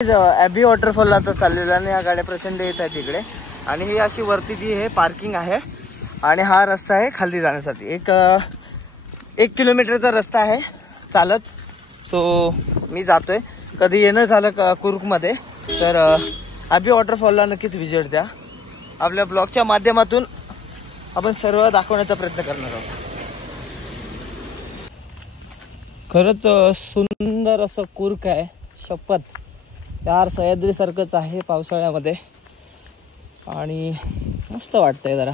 Abby waterfall आता चाललेला आणि या गाड्या प्रचंड येत आहेत इकडे. आणि ही अशी वरती जी हे पार्किंग आहे आणि हा रस्ता आहे खाली जाण्यासाठी. एक किलोमीटरचा रस्ता आहे चालत. सो मी जातोय. कधी येणं झालं कुर्गमध्ये तर ॲबी वॉटरफॉलला नक्कीच व्हिजिट द्या. आपल्या ब्लॉगच्या माध्यमातून आपण सर्व दाखवण्याचा प्रयत्न करणार आहोत. खरंच सुंदर असं कुर्ग आहे. शपथ यार, सह्याद्री सारखंच आहे पावसाळ्यामध्ये. आणि मस्त वाटतंय जरा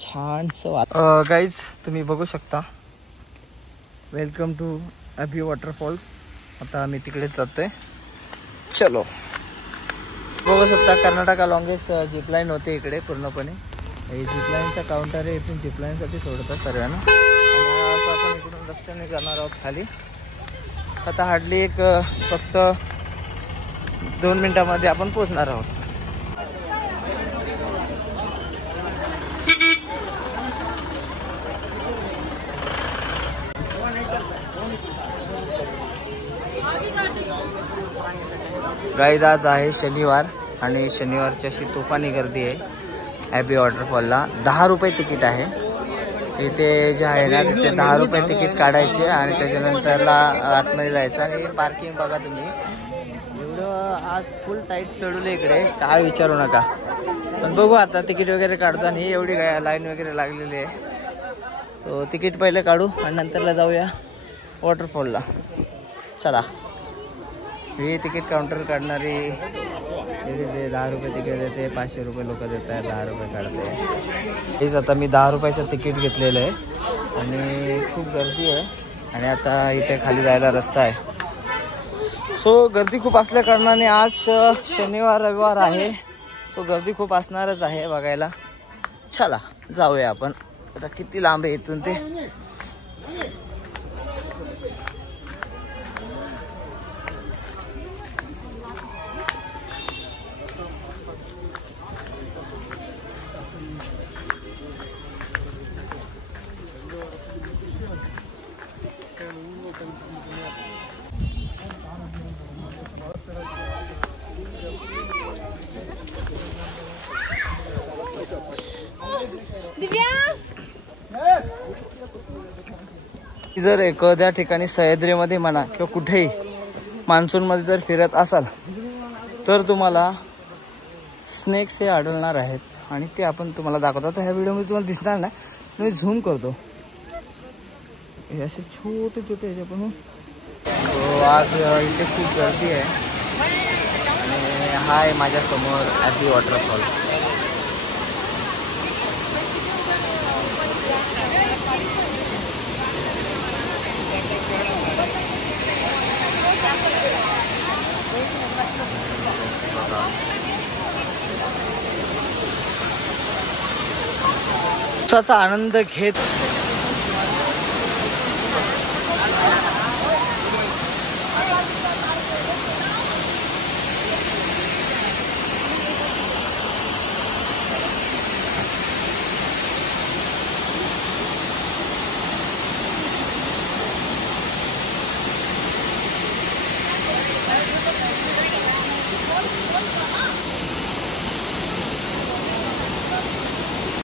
छानसं गाईज तुम्ही बघू शकता. Welcome to Abbey waterfall. आता आम्ही तिकडे जातोय. चलो. बघू शकता कर्नाटका लॉंगेस्ट झिपलाईन होते इकडे पूर्णपणे. हे झिपलाईनचा काउंटर आहे. इथून झिपलाईनसाठी सोडतात सर्वांना. आणि आता आपण इकडून रस्त्याने जाणार आहोत खाली. आता हार्डली फक्त 2 मिनिटांमध्ये आपण पोहोचणार आहोत. गाईज आज आहे शनिवार आणि शनिवारची अशी तुफानी गर्दी आहे ॲबी वॉटरफॉलला. 10 रुपये तिकीट आहे. इथे जे आहे ना तिथे 10 रुपये तिकीट काढायचे आणि त्याच्यानंतरला आतमध्ये जायचं. आणि पार्किंग बघा तुम्ही, एवढं आज फुल टाईट शेड्यूल आहे इकडे, काय विचारू नका. पण बघू आता तिकीट वगैरे काढताना एवढी लाईन वगैरे लागलेली आहे. तो तिकीट पहिले काढू आणि नंतरला जाऊया वॉटरफॉलला. चला. हे तिकीट काउंटर काढणारी 10 रुपये तिकीट देते, 500 रुपये लोक देत आहेत, 10 रुपये काढते. हेच आता मी 10 रुपयाचं तिकीट घेतलेलं आहे आणि खूप गर्दी आहे. आणि आता इथे खाली जायला रस्ता आहे. सो गर्दी खूप असल्या कारणाने आज शनिवार रविवार आहे. सो गर्दी खूप असणारच आहे बघायला. चला जाऊया आपण. आता किती लांब आहे इथून ते. जर एखाद्या ठिकाणी सह्याद्रीमध्ये म्हणा किंवा कुठेही मान्सूनमध्ये जर फिरत असाल तर तुम्हाला स्नेक्स हे आढळणार आहेत. आणि ते आपण तुम्हाला दाखवतो. तर ह्या व्हिडिओमध्ये तुम्हाला दिसणार ना, मी झूम करतो. हे असे छोटे छोटे ह्याचे पण. आज इथे खूप गर्दी आहे. आणि हा आहे माझ्यासमोर ॲबी वॉटरफॉल. पावसाचा आनंद घेत